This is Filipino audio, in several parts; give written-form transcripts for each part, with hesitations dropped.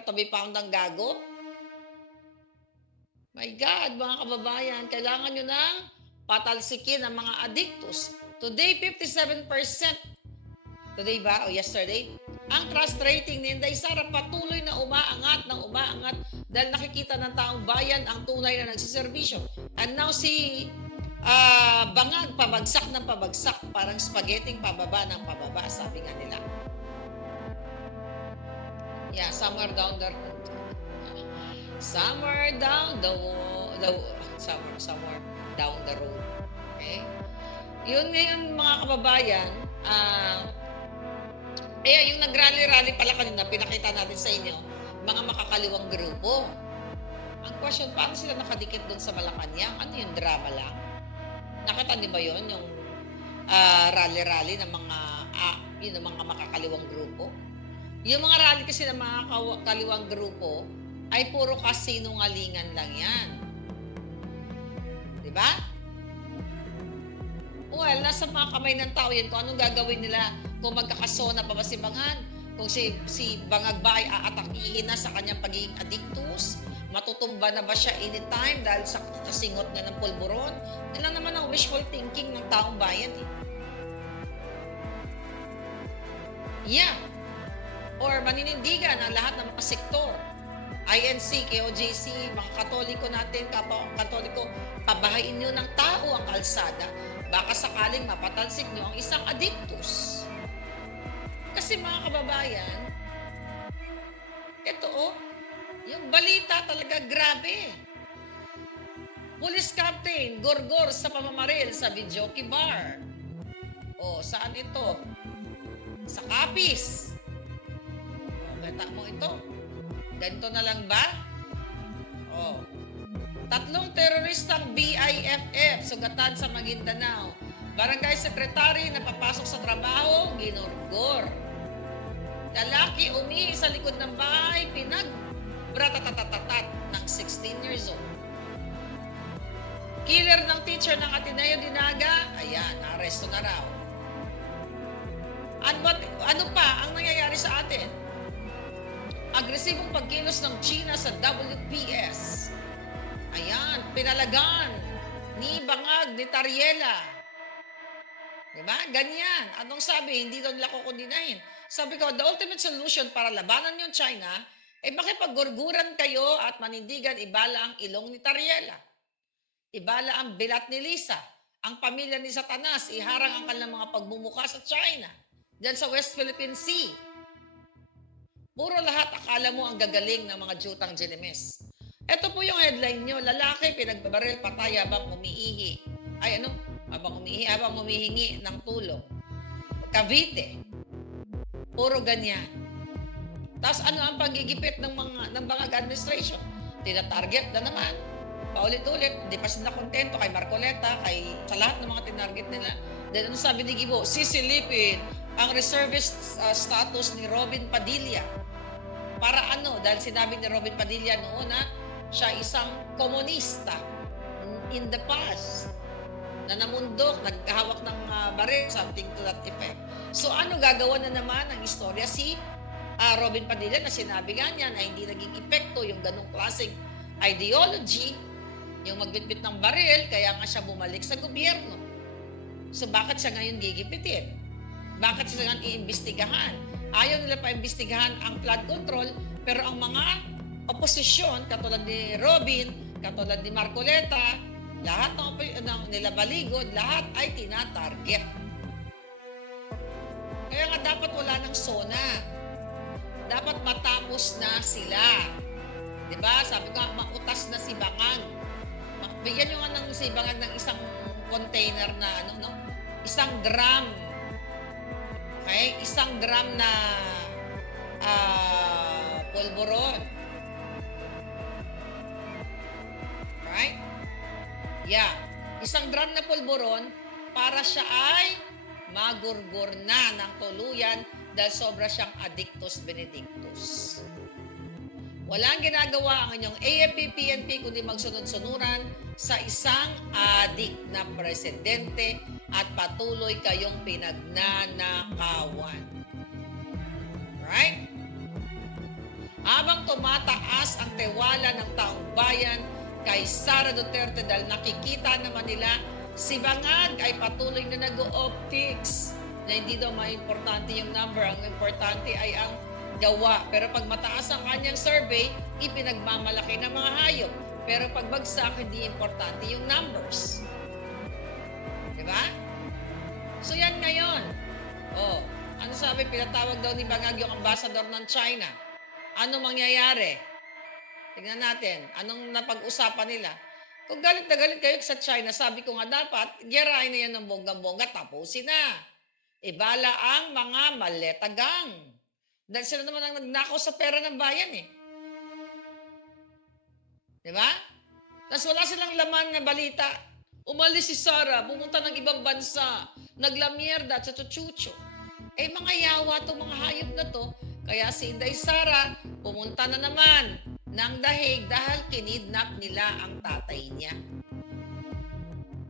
to be found ang gago? My God, mga kababayan, kailangan nyo ng patalsikin ang mga addictus. Today, 57%. Today ba o yesterday? Ang trust rating ni Inday Sara patuloy na umaangat ng umaangat dahil nakikita ng taong bayan ang tunay na nagsiservisyo. And now si Bangag, pabagsak ng pabagsak, parang spaghetti pababa ng pababa, sabi nga nila. Yeah, somewhere down the road. Somewhere down somewhere down the road. Okay? Yun ngayon mga kababayan, yung nag-rally-rally pala kanina, pinakita natin sa inyo, mga makakaliwang grupo. Ang question, paano sila nakadikit doon sa Malacanang? Ano yung drama lang? Nakita niyo ba yun? Yung rally-rally ng mga makakaliwang grupo? Yung mga rally kasi ng mga kaliwang grupo ay puro kasinungalingan lang yan. Diba? Well, nasa mga kamay ng tao yan kung anong gagawin nila. Kung magkakasona pa ba si Bangag, kung si Bangag ba ay aatakihin na sa kanyang pagiging addictus, matutumba na ba siya anytime dahil sa kasingot nga ng pulburon. Yan lang naman ang wishful thinking ng taong bayan. Yeah. Or maninindigan ang lahat ng mga sektor. INC, KOJC, mga Katoliko natin, Katoliko, pabahain nyo ng tao ang kalsada. Baka sakaling mapatalsik nyo ang isang addictus. Kasi mga kababayan, ito yung balita talaga grabe. Police Captain, gorgor sa pamamaril sa Videoke Bar. Saan ito? Sa Capiz. Kita mo ito. Ganito na lang ba? 3 teroristang BIFF, sugatan sa Maguindanao. Barangay Secretary na papasok sa trabaho, ginurgor. Lalaki umihi sa likod ng bahay, pinag-bratatatatat ng 16 years old. Killer ng teacher ng Ateneo Dinaga, ayan, naaresto na raw. Ano pa ang nangyayari sa atin? Agresibong pagkilos ng China sa WPS. Ayan, pinalagan ni Bangag, ni Tariela. Diba? Ganyan. Anong sabi? Hindi daw nila kukundinahin. Sabi ko, the ultimate solution para labanan yung China, makipaggurguran kayo at manindigan, ibala ang ilong ni Tariela. Ibala ang bilat ni Lisa. Ang pamilya ni Satanas, iharang ang kanilang mga pagmumuka sa China. Diyan sa West Philippine Sea. Puro lahat akala mo ang gagaling ng mga jutang Ginemes. Ito po yung headline nyo. Lalaki, pinagbabaril, patay habang umiihi. Habang humihingi ng tulong. Cavite. Puro ganyan. Tapos ano ang pagigipit ng Bangag administration? Tina-target na naman. Paulit-ulit, hindi pa sila kontento kay Marcoleta, sa lahat ng mga tinarget nila. Then ano sabi ni Gibo? Sisilipin ang reservist status ni Robin Padilla. Para ano? Dahil sinabi ni Robin Padilla noon na siya isang komunista in the past na namundok, naghahawak ng baril, something to that effect. So ano gagawa na naman ang istorya si Robin Padilla na sinabi nga niya na hindi naging epekto yung ganong klaseng ideology, yung magbitbit ng baril, kaya nga siya bumalik sa gobyerno. So bakit siya ngayon gigipitin? Bakit siya ngayon iimbestigahan? Ayaw nila pa imbestigahan ang flood control, pero ang mga oposisyon, katulad ni Robin, katulad ni Marcoleta, lahat ng nila Baligod, lahat ay tina-target. Kaya nga dapat wala ng SONA. Dapat matapos na sila. Diba? Sabi ko, mautas na si Bangag. Bigyan nyo nga ng si Bangag ng isang container na isang drum. Okay? Isang drum na pulburon. Right? Yeah. Isang drum na pulburon para siya ay magurgur na ng tuluyan dahil sobra siyang addictus benedictus. Walang ginagawa ang inyong AFP-PNP kundi magsunod-sunuran sa isang adik na presidente at patuloy kayong pinagnanakawan. Right? Habang tumataas ang tiwala ng taong bayan kay Sara Duterte dahil nakikita naman nila si Bangag ay patuloy na nag-optics na hindi daw importante yung number. Ang importante ay ang gawa. Pero pag mataas ang kanyang survey, ipinagmamalaki ng mga hayop. Pero pag bagsak, hindi importante yung numbers. Diba? So yan ngayon. Oh, ano sabi? Pinatawag daw ni Bangag yung ambassador ng China. Ano mangyayari? Tignan natin. Anong napag-usapan nila? Kung galit na galit kayo sa China, sabi ko nga dapat, girahin na yan ng bonggang-bongga, tapusin na. Ibala ang mga maletagang. Dahil sila naman ang nagnakaw sa pera ng bayan eh. Diba? Tapos wala silang laman na balita. Umalis si Sara, pumunta ng ibang bansa, naglamierda at sa chuchucho. Eh mga yawa itong mga hayop na to. Kaya si Inday Sara, pumunta na naman ng dahig dahil kinidnap nila ang tatay niya.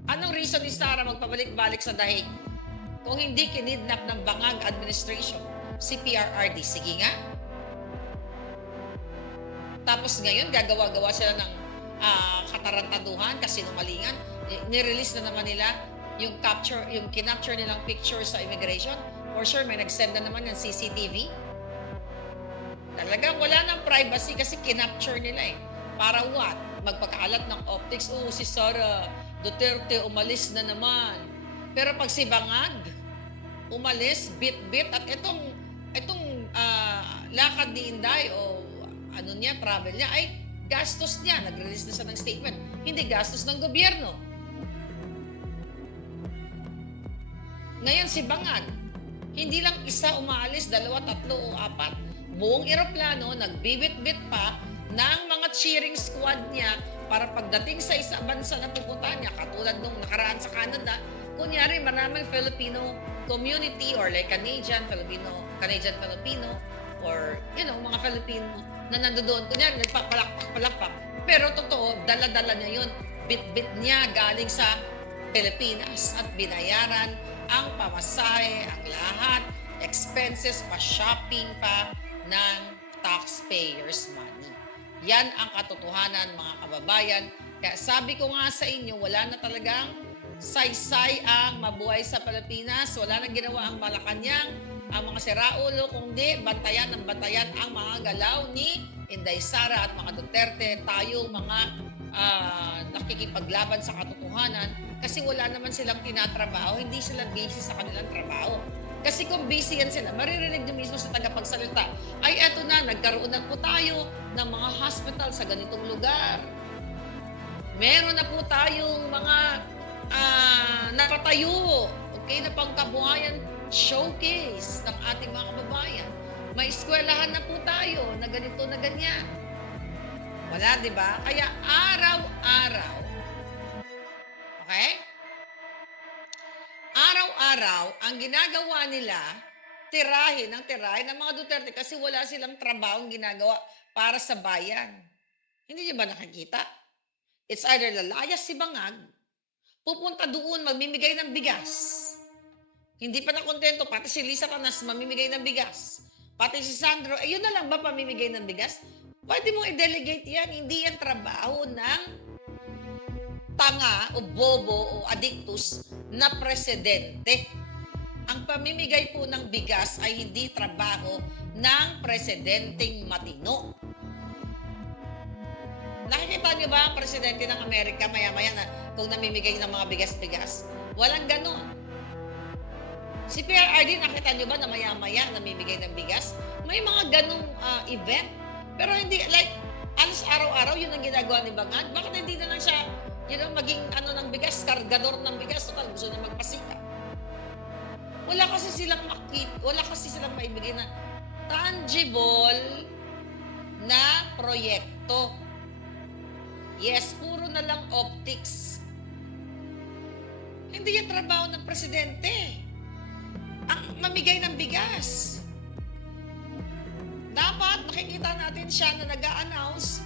Anong reason ni Sara magpabalik-balik sa dahig? Kung hindi kinidnap ng Bangag Administration, si PRRD, sige nga. Tapos ngayon, gagawa-gawa sila ng katarantaduhan, kasinungalingan. Nirelease na naman nila yung kinapture nilang picture sa immigration. For sure, may nag-send na naman ng CCTV. Talagang wala ng privacy kasi kinapture nila eh. Para what? Magpakaalat ng optics. Oh, si Sara Duterte umalis na naman. Pero pag si Bangag umalis, bit-bit, at itong lakad ni Inday o ano niya, travel niya, ay gastos niya. Nag-release na siya ng statement. Hindi gastos ng gobyerno. Ngayon si Bangag, hindi lang isa umaalis, dalawa, tatlo o apat. Buong eroplano, nagbibit-bit pa ng mga cheering squad niya para pagdating sa isa bansa na pupuntahan niya, katulad nung nakaraan sa Canada, kunyari maraming Filipino community or like Canadian Filipino, or mga Filipino na nandoon, kunyari nagpapalakpak. Pero totoo, dala-dala niya yun. Bit-bit niya galing sa Pilipinas at binayaran ang pamasahe, ang lahat, expenses, pa-shopping pa ng taxpayers' money. Yan ang katotohanan, mga kababayan. Kaya sabi ko nga sa inyo, wala na talagang saysay ang mabuhay sa Pilipinas. Wala nang ginawa ang Malacanang, ang mga siraulo, kundi bantayan ang mga galaw ni Inday Sara at mga Duterte. Tayo mga nakikipaglaban sa katotohanan kasi wala naman silang tinatrabaho, hindi sila busy sa kanilang trabaho. Kasi kung busy yan sila, maririnig nyo mismo sa tagapagsalita, ay eto na, nagkaroon na po tayo ng mga hospital sa ganitong lugar. Meron na po tayong mga napatayo, okay, na pangkabuhayan showcase ng ating mga kababayan. May eskwelahan na po tayo na ganito na ganyan. Wala, di ba? Kaya araw-araw, okay? Araw-araw, ang ginagawa nila, tirahin ng mga Duterte kasi wala silang trabaho ginagawa para sa bayan. Hindi niyo ba nakikita? It's either lalayas si Bangag, pupunta doon, magmimigay ng bigas. Hindi pa nakontento, pati si Lisa Canas mamimigay ng bigas. Pati si Sandro, yun na lang ba pamimigay ng bigas? Pwede mong i-delegate yan, hindi yan trabaho ng tanga o bobo o adictus na presidente. Ang pamimigay po ng bigas ay hindi trabaho ng presidenteng matino. Nakikita niyo ba ang presidente ng Amerika maya-maya na kung namimigay ng mga bigas-bigas? Walang ganon. Si PRRD, nakita niyo ba na maya-maya namimigay ng bigas? May mga ganong event. Pero hindi, like, alas araw-araw, yun ang ginagawa ni Bangag. Bakit hindi na lang siya, maging ng bigas, kargador ng bigas, total, gusto na magpasika. Wala kasi silang maibigay na tangible na proyekto. Yes, puro na lang optics. Hindi yan trabaho ng presidente. Ang mamigay ng bigas. Dapat makikita natin siya na nag-a-announce,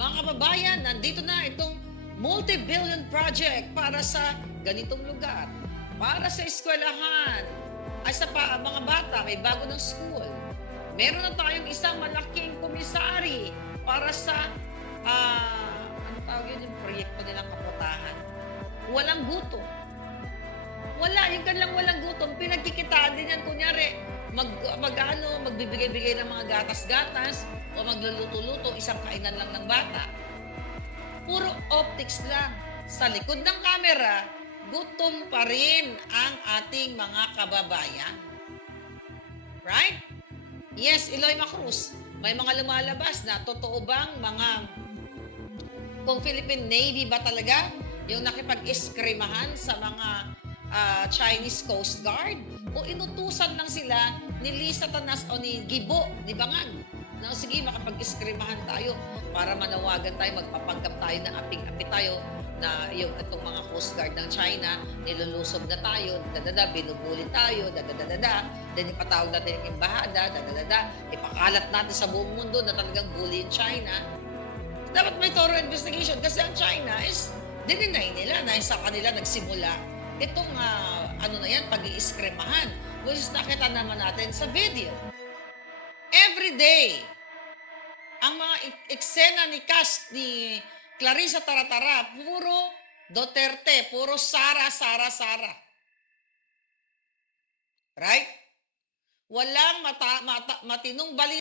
mga kababayan, nandito na itong multi-billion project para sa ganitong lugar. Para sa eskwelahan. Ay sa mga bata, may bago ng school. Meron na tayong isang malaking komisari para sa, ano tawag yun, yung proyekto nilang kaputahan. Walang gutom. Wala, yung kanilang walang gutom, pinagkikitaan din yan. Kunyari, magbibigay-bigay ng mga gatas-gatas o magluluto-luto, isang kainan lang ng bata. Puro optics lang. Sa likod ng kamera, gutom pa rin ang ating mga kababayan. Right? Yes, Eloy Macruz, may mga lumalabas na totoo bang kung Philippine Navy ba talaga yung nakipag-eskrimahan sa mga Chinese Coast Guard? O inutusan lang sila ni Lisa Tanas o ni Gibo, ni Bangag? Na sige, makapag-eskrimahan tayo para manawagan tayo, magpapanggap tayo na aping-api tayo na yung itong mga Coast Guard ng China, nilulusob na tayo, binubuli tayo, then ipatawag natin yung embahada, ipakalat natin sa buong mundo na talagang bully in China. Dapat may thorough investigation kasi ang China is dininay nila na sa kanila nagsimula itong ano na yan, pag-iiskremahan, which is nakita naman natin sa video. Every day, ang mga eksena ni Clarissa Taratara, puro Duterte, puro Sara. Right? Walang matinong balita